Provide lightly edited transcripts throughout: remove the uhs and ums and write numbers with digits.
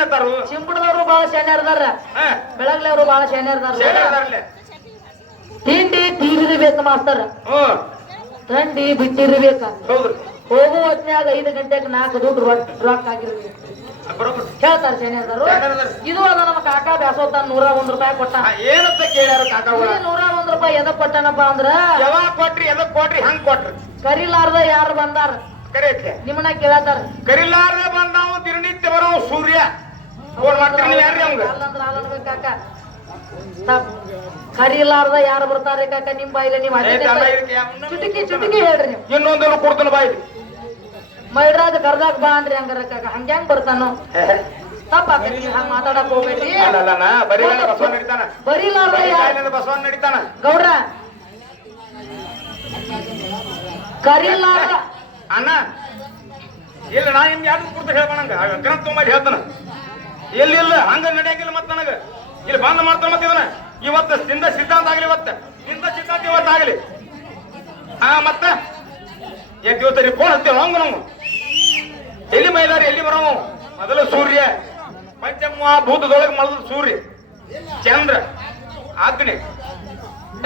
ಏನಂತಾರು ಚಿಂಪಡದವರು ಬಹಳ ಶಾನೆ ಇರ್ದಾರ ಬೆಳಗ್ಲಿ ಅವರು ಬಹಳ ಶಾನೆ ಇರ್ದಾರ ತಿಂಡಿ ತೀರಿರ್ಬೇಕು ಮಾಸ್ತರ್ ತಂಡಿ ಬಿಟ್ಟಿರ್ಬೇಕ ಹೋಗೋ ಹೊತ್ನ್ಯಾಗ 5 ಗಂಟೆಗೆ 4 ದುಡ್ಡು ರೊಕ್ಕ ಆಗಿರ್ಬೇಕು ಹೇಳ್ತಾರ ಶಾನೆದಾರು ಇದು ಅದ ನಮ್ಮ ಕಾಕಾ ಬ್ಯಾಸೋತಾನ 101 ರೂಪಾಯಿ ಕೊಟ್ಟ ಏನಂತ ಕೇಳ್ಯಾರ ಕಾಕಾ 101 ರೂಪಾಯಿ ಎದಕ್ ಕೊಟ್ಟನಪ್ಪ ಅಂದ್ರ ಯಾವಾಗ ಕೊಟ್ರಿ ಎದಕ್ ಕೊಟ್ರಿ ಹಂಗ್ ಕೊಟ್ರಿ ಕರಿಲಾರ್ದ ಯಾರು ಬಂದಾರ ಕರೆಯತ್ತೆ ನಿಮ್ಮನ್ನ ಕೇಳತ್ತಾರ ಕರಿಲಾರ್ದ ಬಂದಾವು ದಿನನಿತ್ಯ ಬರೋ ಸೂರ್ಯ ಫೋನ್ ಮಾಡ್ತೀರಿ ನೀವು ಯಾರ್ರಿ ಅವಂಗ ಅಲ್ಲಂದ್ರ ಅಲ್ಲನ್ಬೇಕು ಕಾಕ ಕರಿಲಾರ್ದ ಯಾರು ಬರ್ತಾರೆ ಕಾಕ ನಿಮ್ ಬಾಯಿಲೆ ನೀವು ಚುಟುಕಿ ಚುಟುಕಿ ಹೇಳ್ರಿ ನೀವು ಇನ್ನೊಂದನ್ನು ಕೊಡ್ತಾನ ಬಾಯಿ ಮೈರಾಜ್ ಕರ್ದಾಗ ಬಾ ಅಂದ್ರಿ ಹಂಗಾರ ಕಾಕ ಹಂಗ್ಯಾಂಗ್ ಬರ್ತಾನೋ ತಪ್ಪಾಗ್ತೈತಿ ನೀವು ಹಂಗ ಮಾತಾಡಕ್ ಹೋಗ್ಬೇಡ್ರಿ ಬರೀಲಾರ್ದ ಬಸವನ್ ನಡೀತಾನ ಗೌಡ್ರ ಕರಿಲಾರ್ದ ಅಣ್ಣ ಇಲ್ಲ ನಾ ಇನ್ ಯಾರು ಕೊಡ್ತ ಹೇಳ್ಬಣಂಗ ಗ್ರಂಥ ಮಾಡಿ ಹೇಳ್ತಾನ ಎಲ್ಲಿ ಇಲ್ಲ ಹಂಗ ನಡೆಯಂಗಿಲ್ಲ ಮತ್ತ ನನಗ ಇಲ್ಲಿ ಬಂದ್ ಮಾಡ್ತಾನ ಮತ್ತ ಇದನ್ನ ಇವತ್ತು ಸಿದ್ಧಾಂತ ಆಗ್ಲಿ ಇವತ್ತ ಸಿದ್ಧಾಂತ ಇವತ್ತಾಗ್ಲಿ ಮತ್ತ ಎದ್ದಿವತ್ತರಿ ಫೋನ್ ಹತ್ತೇವ ಹಂಗ ನಾವು ಎಲ್ಲಿ ಮೈಲಾರಿ ಎಲ್ಲಿ ಬರೋ ಮೊದಲು ಸೂರ್ಯ ಪಂಚಮಹಾಭೂತದೊಳಗೆ ಮೊದಲು ಸೂರ್ಯ ಚಂದ್ರ ಅಗ್ನಿ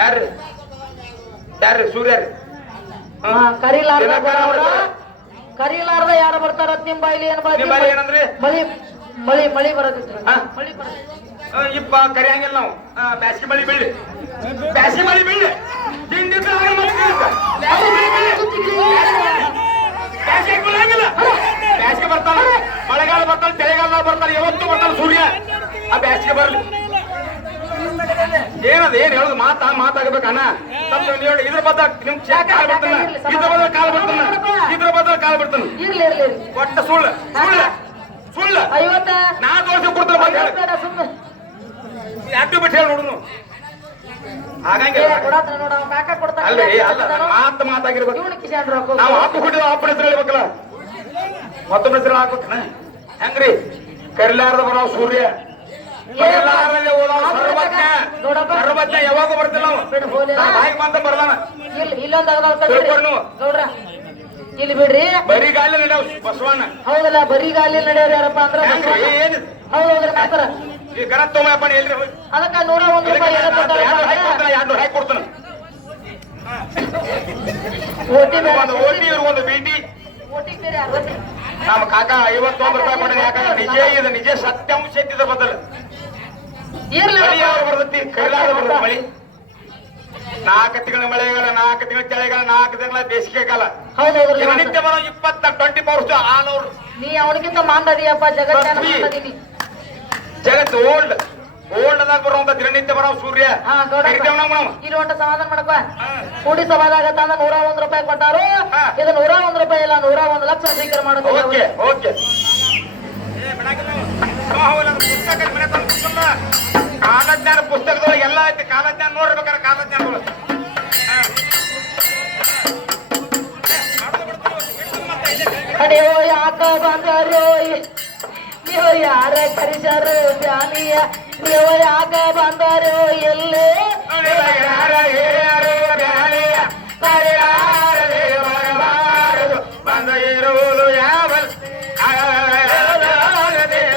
ಯಾರ್ರಿ ಯಾರ್ರಿ ಸೂರ್ಯ ರೀ ಕರಿಲಾರ್ದ ಯಾರು ಬರ್ತಾರ ನಿಮ್ ಬಾಯಿಲಿ ಏನಂದ್ರಿ ಮಳಿ ಮಳಿ ಮಳಿ ಬರೋದಿತ್ತು ಮಳಿ ಇಪ್ಪ ಕರಿಯಂಗಿಲ್ಲ ನಾವು ಬ್ಯಾಸಿಗೆ ಮಳಿ ಬೀಳಿ ಬ್ಯಾಸಿಗೆ ಮಳಿ ಬೀಳಿ ಬ್ಯಾಸಿಗೆ ಬೀಳಂಗಿಲ್ಲ ಬ್ಯಾಸಿಗೆ ಬರ್ತಾನ ಮಳೆಗಾಲ ಬರ್ತಾನ ಚಳಿಗಾಲ ಬರ್ತಾನ ಯಾವತ್ತು ಬರ್ತಾನ ಸೂರ್ಯ ಆ ಬ್ಯಾಸಿಗೆ ಬರ್ಲಿ ಏನದ ಏನ್ ಹೇಳುದು ಮಾತಾಗಬೇಕು ಅಣ್ಣ ಇದ್ರ ಬದಲ ನಿಮ್ ಕಾಲ್ ಬರ್ತಾನ ಇದ್ರ ಬದಲ ಕಾಲ್ ಬರ್ತಾನ ಇದ್ರ ಬದಲ ಕಾಲ್ ಬರ್ತಾನ ಒಟ್ಟ ಸುಳ್ಳು ಸುಳ್ಳು ಸುಳ್ಳು ನಾ ದೋಷ ಕೊಡ್ತಾನ ಯಾಕೆ ಬಿಟ್ಟು ಹೇಳಿ ನೋಡುನು ಅಲ್ಲೇ ಅಲ್ಲ ಮಾತಾಗಿರ್ಬೇಕು ನಾವು ಹಪ್ಪು ಹುಟ್ಟಿದ ಹಪ್ಪನ ಹೆಸರು ಹೇಳ್ಬೇಕಲ್ಲ ಮತ್ತೊಬ್ಬನ ಹೆಸರು ಹಾಕ್ಬೇಕನ ಹೆಂಗ್ರಿ ಕರಿಲಾರ್ದ ಬರೋ ಸೂರ್ಯ ಸರ್ವಜ್ಞ ಯಾವಾಗ ಬರ್ತಿಲ್ಲ ನಾವು ಬಂದ ಬರ್ದಾನ ಇಲ್ಲಿ ಬಿಡ್ರಿ ಬರೀ ಗಾಲಿ ನಡೆಯವ್ ಬಸವಣ್ಣ ಹೌದಲ್ಲ ಬರೀ ಗಾಲಿ ನಡೆಯೋರು ಯಾರಪ್ಪ ಅಂದ್ರ ಹೌದೌದ್ರಿ ಮಾತ್ರ ಈ ಗಣ ತೊಗೊಂಬಪ್ಪ ಎಲ್ರಿ ಅದಕ್ಕ 101 ರೂಪಾಯಿ 200 ಹಾಕಿ ಕೊಡ್ತಾನ ಒಂದು ಬಿಟಿ ನಮ್ಮ ಕಾಕ 51 ರೂಪಾಯಿ ಕೊಟ್ಟ ಯಾಕಂದ್ರೆ ನಿಜ ಇದು ನಿಜ ಸತ್ಯಾಂಶ ಇದ್ದ ಬದಲು ಬರ್ತೈತಿ ಕೈಲಾದ ಬರ್ತದೆ ಮಳಿ 4 ತಿಂಗಳ ಮಳೆಗಾಲ 4 ತಿಂಗಳ ಚಳಿಗಾಲ 4 ತಿಂಗಳ ಬೇಸಿಗೆ ಕಾಲ ನಿತ್ಯ ಬರೋ 24 ಆಲ್ ಓವರ್ ನೀ ಅವನಿಗಿಂತ ಮಾಂದದಿಯಪ್ಪ ಜಗತ್ತು ಓಲ್ಡ್ ಅದಾಗ ಬರುವಂತ ದಿನನಿತ್ಯ ಬರೋ ಸೂರ್ಯ ಇಲ್ಲಿ ಒಟ್ಟು ಸಮಾಧಾನ ಮಾಡಪ್ಪ ಕೂಡಿ ಸಮಾಧಾನ 101 ರೂಪಾಯಿ ಕೊಟ್ಟಾರು ಇದು 101 ರೂಪಾಯಿ ಇಲ್ಲ 101 ಲಕ್ಷ ಸ್ವೀಕಾರ ಮಾಡೋದು ಕಾಲಜ್ಞಾನ ಪುಸ್ತಕದೊಳಗೆ ಎಲ್ಲ ಐತಿ ಕಾಲಜ್ಞಾನ ನೋಡ್ಬೇಕಾರೆ ಕಾಲಜ್ಞಾನಗಳು ಅಡೆಯೋ ಯಾಕ ಬಂದರು ನೀವು ಯಾರ ಕರಿಸರು ಜಾಲಿಯ ನೀವು ಯಾಕ ಬಂದರು ಎಲ್ಲೇ ಬಂದ ಇರುವುದು ಯಾವಲ್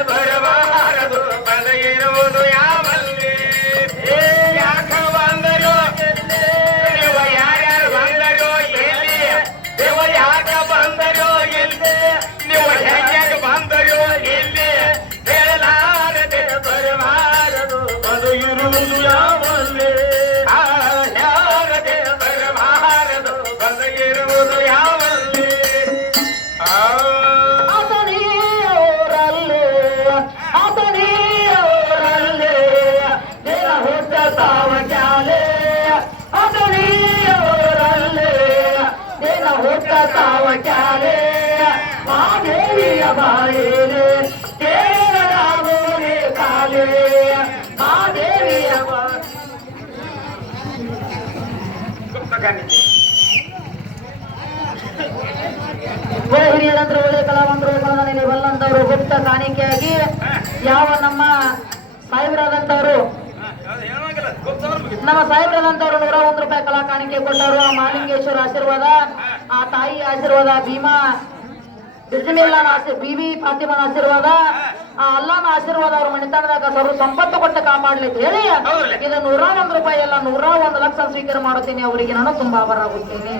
ಬರಬಾರದು ಬಂದ ಇರುವುದು ಯಾವಲ್ಲಿ ಯಾಕ ಬಂದರು ನೀವು ಯಾರ್ಯಾರು ಬಂದರು ಎಲ್ಲಿ ನೀವು ಯಾಕ ಬಂದರು ಎಲ್ಲಿ ನೀವು ಹೆಂಗೆ ಬಂದರು ಎಲ್ಲಿ ಹೇಳಲಾರದೆ ಬರಬಾರದು ಬಂದು ಇರುವುದು ಯಾವಲ್ಲಿ ಯಾರದೆ ಬರಬಾರದು ಬಂದ ಇರುವುದು ಯಾವಲ್ಲಿ ಮಾದೇವಿಯ ಬಾಯಿಲೆ ತೇರದಾಗೋನೆ ಕಾಲೇ ಮಾದೇವಿಯ ಒಳ್ಳೆ ಹಿರಿಯರಂದ್ರೆ ಒಳ್ಳೆ ಕಲಾವಂತರು ಕಲಾವಿದರಲ್ಲಿ ಬಲ್ಲಂತವರು ಗುಪ್ತ ಕಾಣಿಕೆಯಾಗಿ ಯಾವ ನಮ್ಮ ಸಾಹೇಬರಾದಂತವರು ನಮ್ಮ ಸಾಹೇಬರಾದಂತವರು 101 ರೂಪಾಯಿ ಕಲಾ ಕಾಣಿಕೆ ಕೊಟ್ಟರು. ಆ ಮಾಲಿಂಗೇಶ್ವರ ಆಶೀರ್ವಾದ, ಆ ತಾಯಿ ಆಶೀರ್ವಾದ, ಭೀಮಾ ಬಿಸ್ಮಿಲ್ಲಾನ ಬಿಬಿ ಫಾತಿಮಾನ ಆಶೀರ್ವಾದ ಆ ಅಲ್ಲಾನ ಆಶೀರ್ವಾದ ಅವ್ರ ಮಣಿತನದಾಗ ಸರ್ವ ಸಂಪತ್ತು ಕೊಟ್ಟು ಕಾಪಾಡ್ಲಿ ಅಂತ ಹೇಳಿ ಹೌದ್ರಲ್ಲ. ಇದು 101 ರೂಪಾಯಿ ಎಲ್ಲ 101 ಲಕ್ಷ ಸ್ವೀಕಾರ ಮಾಡುತ್ತೇನೆ ಅವರಿಗೆ ನಾನು ತುಂಬಾ ಆಭಾರ ಆಗುತ್ತೇನೆ.